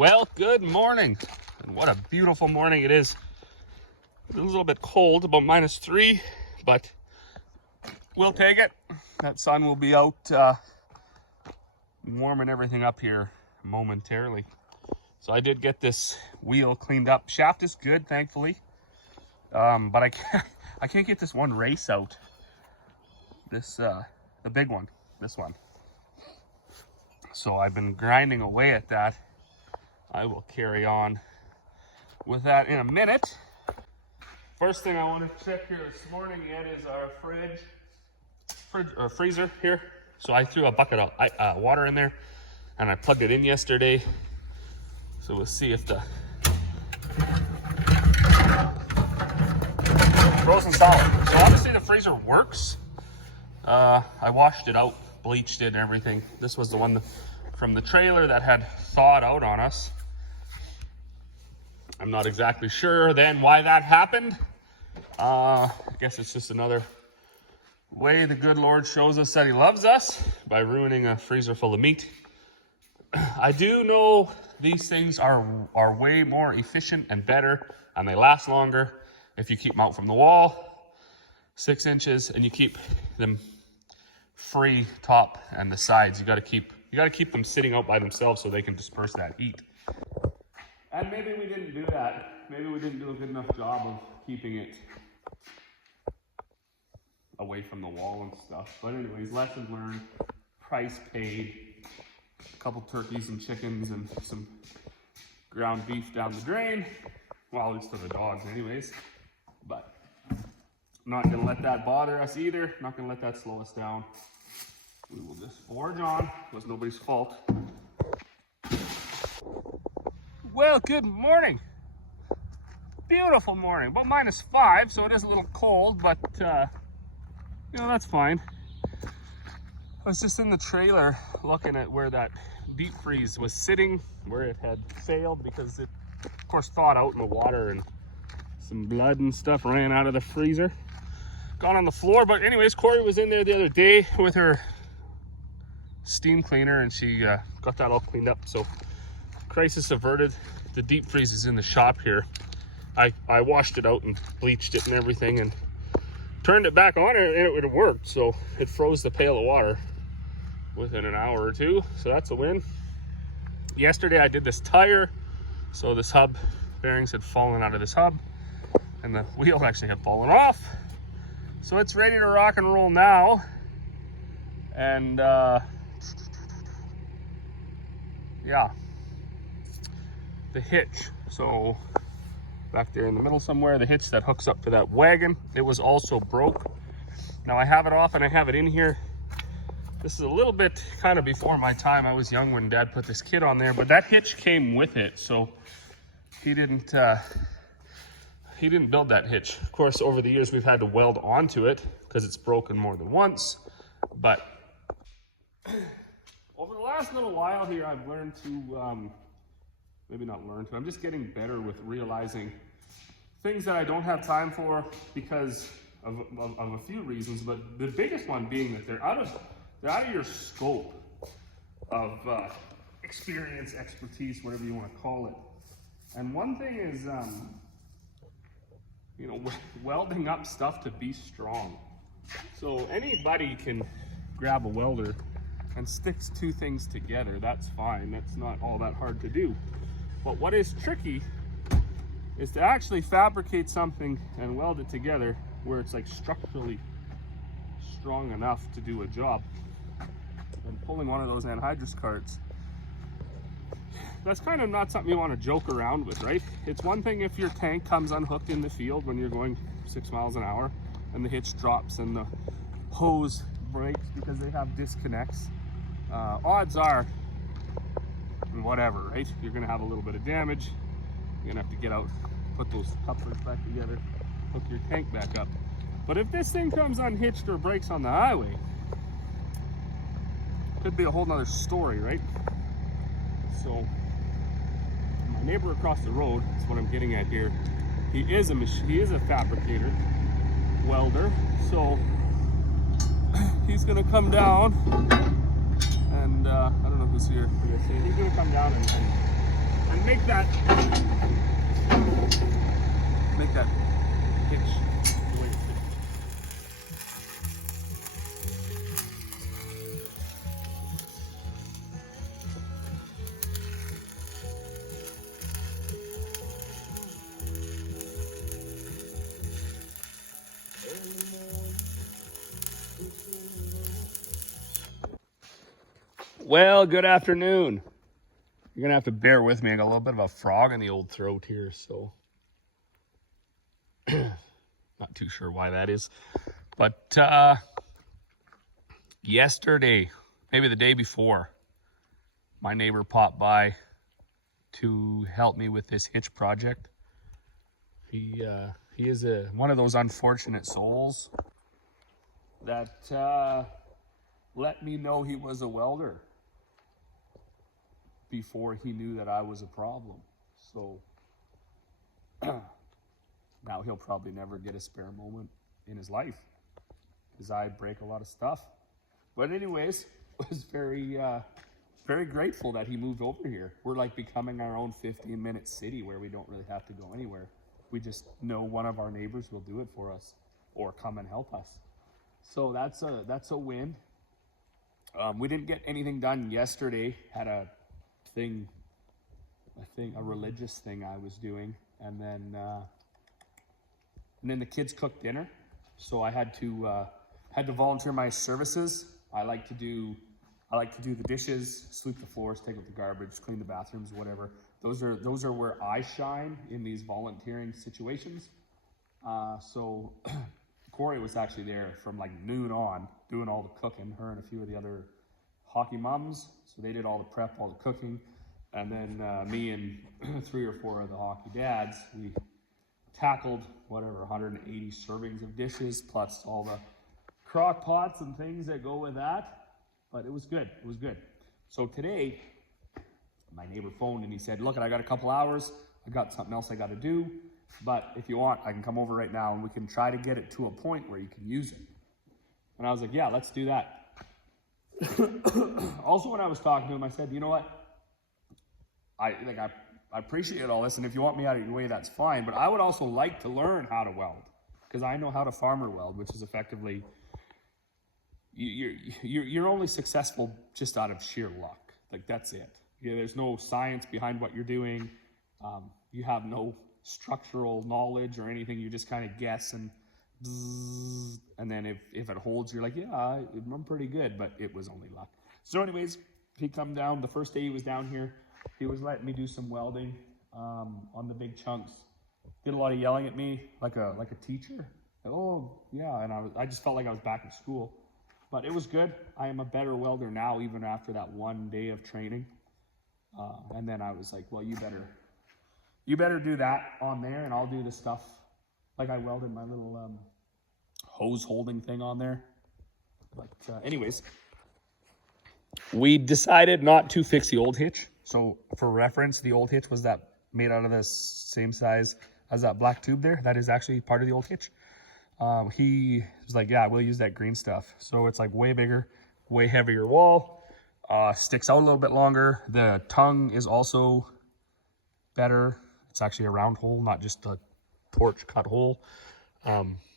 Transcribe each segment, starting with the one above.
Well, good morning. And what a beautiful morning it is. It's a little bit cold, about -3, but we'll take it. That sun will be out warming everything up here momentarily. So I did get this wheel cleaned up. Shaft is good, thankfully. But I can't get this one race out. This the big one, this one. So I've been grinding away at that. I will carry on with that in a minute. First thing I want to check here this morning yet is our freezer here. So I threw a bucket of water in there and I plugged it in yesterday. So we'll see if the frozen solid. So obviously the freezer works. I washed it out, bleached it and everything. This was the one from the trailer that had thawed out on us. I'm not exactly sure then why that happened. I guess it's just another way the good Lord shows us that he loves us by ruining a freezer full of meat. I do know these things are way more efficient and better, and they last longer if you keep them out from the wall, 6 inches, and you keep them free top and the sides. You got to keep them sitting out by themselves so they can disperse that heat. And maybe we didn't do that. Maybe we didn't do a good enough job of keeping it away from the wall and stuff. But anyways, lesson learned, price paid, a couple turkeys and chickens and some ground beef down the drain. Well, it's for the dogs anyways. But I'm not gonna let that bother us either. Not gonna let that slow us down. We will just forge on. It was nobody's fault. Well, good morning. Beautiful morning. About -5, so it is a little cold, but you know, that's fine. I was just in the trailer looking at where that deep freeze was sitting, where it had failed because it, of course, thawed out in the water and some blood and stuff ran out of the freezer. Gone on the floor, but anyways, Corey was in there the other day with her steam cleaner and she got that all cleaned up. So crisis averted. The deep freeze is in the shop here. I washed it out and bleached it and everything and turned it back on and it worked. So it froze the pail of water within an hour or two. So that's a win. Yesterday I did this tire. So this hub bearings had fallen out of this hub and the wheel actually had fallen off. So it's ready to rock and roll now. And yeah, the hitch. So back there in the middle somewhere, the hitch that hooks up to that wagon, it was also broke. Now I have it off and I have it in here. This is a little bit kind of before my time. I was young when Dad put this kit on there, but that hitch came with it. So he didn't build that hitch. Of course, over the years we've had to weld onto it because it's broken more than once. But over the last little while here, I've learned to maybe not learn to, I'm just getting better with realizing things that I don't have time for because of a few reasons, but the biggest one being that they're out of your scope of experience, expertise, whatever you want to call it. And one thing is, you know, welding up stuff to be strong. So anybody can grab a welder and sticks 2 things together. That's fine. That's not all that hard to do. But what is tricky is to actually fabricate something and weld it together where it's like structurally strong enough to do a job. And pulling one of those anhydrous carts, that's kind of not something you want to joke around with, right? It's one thing if your tank comes unhooked in the field when you're going 6 miles an hour and the hitch drops and the hose breaks because they have disconnects. Odds are, whatever, right? You're gonna have a little bit of damage. You're gonna have to get out, put those couplers back together, hook your tank back up. But if this thing comes unhitched or breaks on the highway, could be a whole nother story, right? So my neighbor across the road, that's what I'm getting at here. He is a fabricator, welder. So he's gonna come down and I don't know who's here. He's gonna come down and and make that hitch the way it fits. Well, good afternoon. You're gonna have to bear with me. I got a little bit of a frog in the old throat here, so not too sure why that is. But yesterday, maybe the day before, my neighbor popped by to help me with this hitch project. He is one of those unfortunate souls that let me know he was a welder before he knew that I was a problem. So now he'll probably never get a spare moment in his life because I break a lot of stuff. But anyways, was very grateful that he moved over here. We're like becoming our own 15-minute city where we don't really have to go anywhere. We just know one of our neighbors will do it for us or come and help us. So that's a win. We didn't get anything done yesterday. Had a religious thing I was doing, and then the kids cooked dinner. So I had to volunteer my services. I like to do the dishes, sweep the floors, take out the garbage, clean the bathrooms, whatever. Those are where I shine in these volunteering situations. So Corey was actually there from like noon on, doing all the cooking, her and a few of the other hockey moms. So they did all the prep, all the cooking. And then me and 3 or 4 of the hockey dads, we tackled whatever, 180 servings of dishes, plus all the crock pots and things that go with that. But it was good, it was good. So today, my neighbor phoned and he said, look, I got a couple hours. I got something else I got to do. But if you want, I can come over right now and we can try to get it to a point where you can use it. And I was like, yeah, let's do that. Also, when I was talking to him, I said, you know what? I appreciate all this, and if you want me out of your way, that's fine. But I would also like to learn how to weld, because I know how to farmer weld, which is effectively you're only successful just out of sheer luck. Like, that's it. Yeah, there's no science behind what you're doing. You have no structural knowledge or anything. You just kind of guess and then if it holds, you're like, yeah, I'm pretty good. But it was only luck. So anyways, he come down. The first day he was down here, he was letting me do some welding on the big chunks. Did a lot of yelling at me like a teacher. Oh yeah, and I just felt like I was back in school. But it was good. I am a better welder now, even after that one day of training. And then I was like, well, you better do that on there, and I'll do the stuff. Like I welded my little hose holding thing on there. But anyways, we decided not to fix the old hitch. So for reference, the old hitch was that made out of the same size as that black tube there. That is actually part of the old hitch. He was like, yeah, we'll use that green stuff. So it's like way bigger, way heavier wall, sticks out a little bit longer. The tongue is also better. It's actually a round hole, not just a torch cut hole,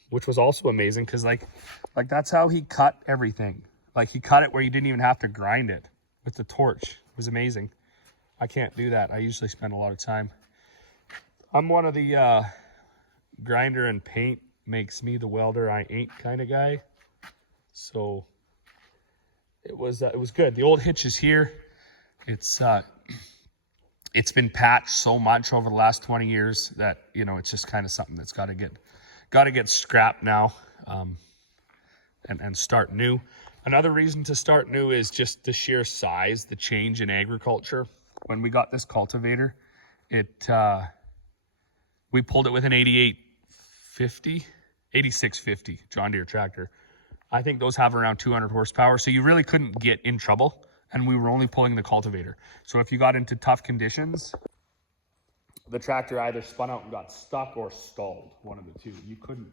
which was also amazing because like that's how he cut everything. Like he cut it where you didn't even have to grind it with the torch. It was amazing. I can't do that. I usually spend a lot of time. I'm one of the grinder and paint makes me the welder I ain't kind of guy. So it was good. The old hitch is here. It's been patched so much over the last 20 years that, you know, it's just kind of something that's got to get scrapped now, and start new. Another reason to start new is just the sheer size, the change in agriculture. When we got this cultivator, we pulled it with an 8650 John Deere tractor. I think those have around 200 horsepower, so you really couldn't get in trouble, and we were only pulling the cultivator. So if you got into tough conditions, the tractor either spun out and got stuck or stalled, one of the two. You couldn't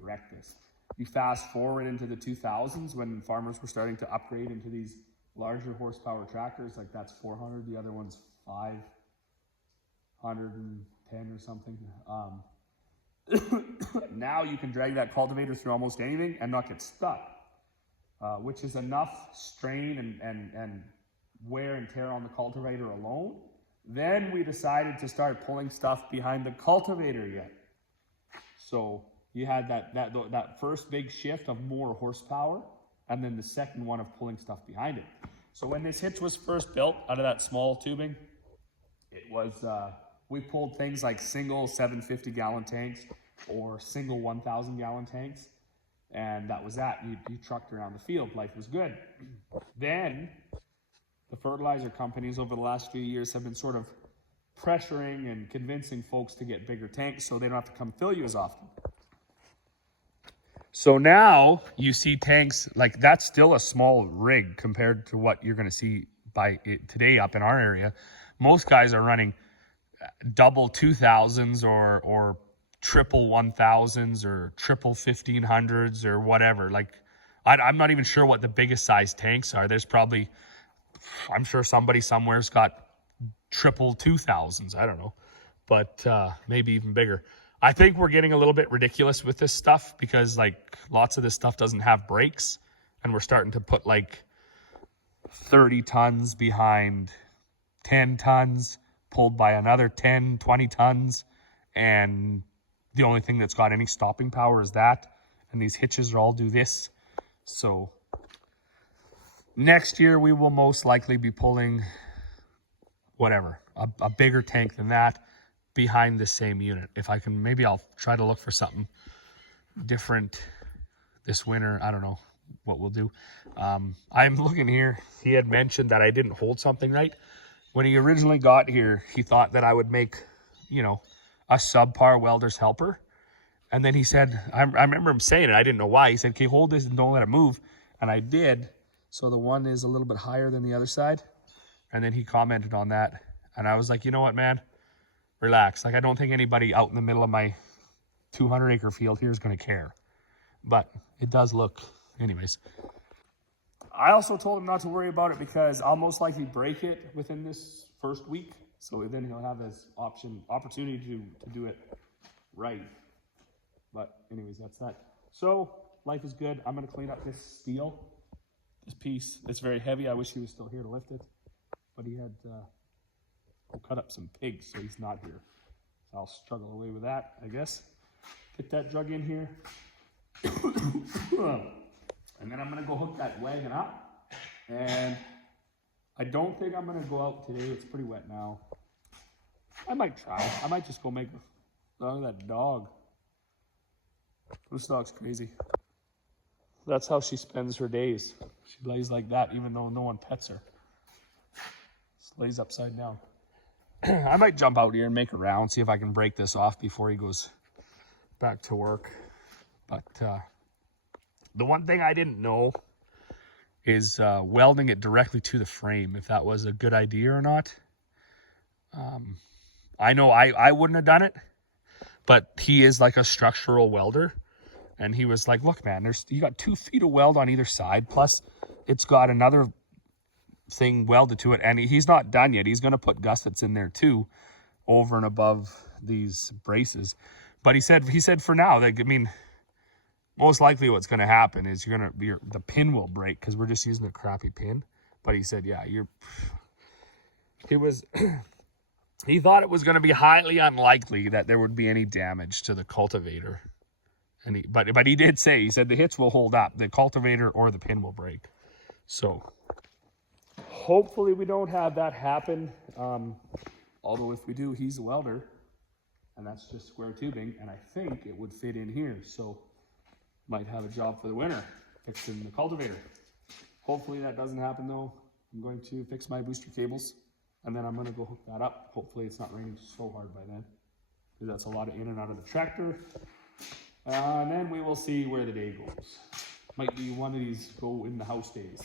wreck this. You fast forward into the 2000s when farmers were starting to upgrade into these larger horsepower tractors, like that's 400, the other one's 110 or something. Now you can drag that cultivator through almost anything and not get stuck, which is enough strain and wear and tear on the cultivator alone. Then we decided to start pulling stuff behind the cultivator yet. So you had that first big shift of more horsepower, and then the second one of pulling stuff behind it. So when this hitch was first built out of that small tubing, it was, we pulled things like single 750 gallon tanks or single 1,000 gallon tanks. And that was that. You trucked around the field. Life was good. Then the fertilizer companies over the last few years have been sort of pressuring and convincing folks to get bigger tanks so they don't have to come fill you as often. So now you see tanks, like that's still a small rig compared to what you're going to see by it today up in our area. Most guys are running double 2000s or triple 1000s or triple 1500s or whatever. Like I'm not even sure what the biggest size tanks are. There's probably, I'm sure somebody somewhere's got triple 2000s. I don't know, but maybe even bigger. I think we're getting a little bit ridiculous with this stuff because like lots of this stuff doesn't have brakes, and we're starting to put like 30 tons behind 10 tons pulled by another 10, 20 tons. And the only thing that's got any stopping power is that. And these hitches all do this. So next year we will most likely be pulling whatever, a bigger tank than that behind the same unit. If I can, maybe I'll try to look for something different this winter. I don't know what we'll do. I'm looking here. He had mentioned that I didn't hold something right. When he originally got here, he thought that I would make, you know, a subpar welder's helper. And then he said, I remember him saying it. I didn't know why. He said, okay, hold this and don't let it move. And I did. So the one is a little bit higher than the other side. And then he commented on that. And I was like, you know what, man? Relax. Like, I don't think anybody out in the middle of my 200 acre field here is going to care. But it does look, anyways. I also told him not to worry about it because I'll most likely break it within this first week. So then he'll have his opportunity to do it right. But anyways, that's that. So life is good. I'm going to clean up this steel, this piece. It's very heavy. I wish he was still here to lift it. But he had cut up some pigs, so he's not here. I'll struggle away with that, I guess. Get that drug in here. And then I'm going to go hook that wagon up. And I don't think I'm going to go out today. It's pretty wet now. I might try. I might just go make that dog. This dog's crazy. That's how she spends her days. She lays like that even though no one pets her. Just lays upside down. I might jump out here and make a round, see if I can break this off before he goes back to work. But the one thing I didn't know is welding it directly to the frame, if that was a good idea or not. I know I wouldn't have done it, but he is like a structural welder. And he was like, look, man, you got 2 feet of weld on either side, plus it's got another thing welded to it, and he's not done yet. He's going to put gussets in there too, over and above these braces. But he said for now, that, I mean, most likely what's going to happen is the pin will break because we're just using a crappy pin. But he said, yeah, he thought it was going to be highly unlikely that there would be any damage to the cultivator. And but he did say, he said the hitch will hold up, the cultivator or the pin will break. So hopefully we don't have that happen. Although if we do, he's a welder, and that's just square tubing, and I think it would fit in here. So might have a job for the winter, fixing the cultivator. Hopefully that doesn't happen though. I'm going to fix my booster cables, and then I'm going to go hook that up. Hopefully it's not raining so hard by then, because that's a lot of in and out of the tractor. And then we will see where the day goes. Might be one of these go in the house days.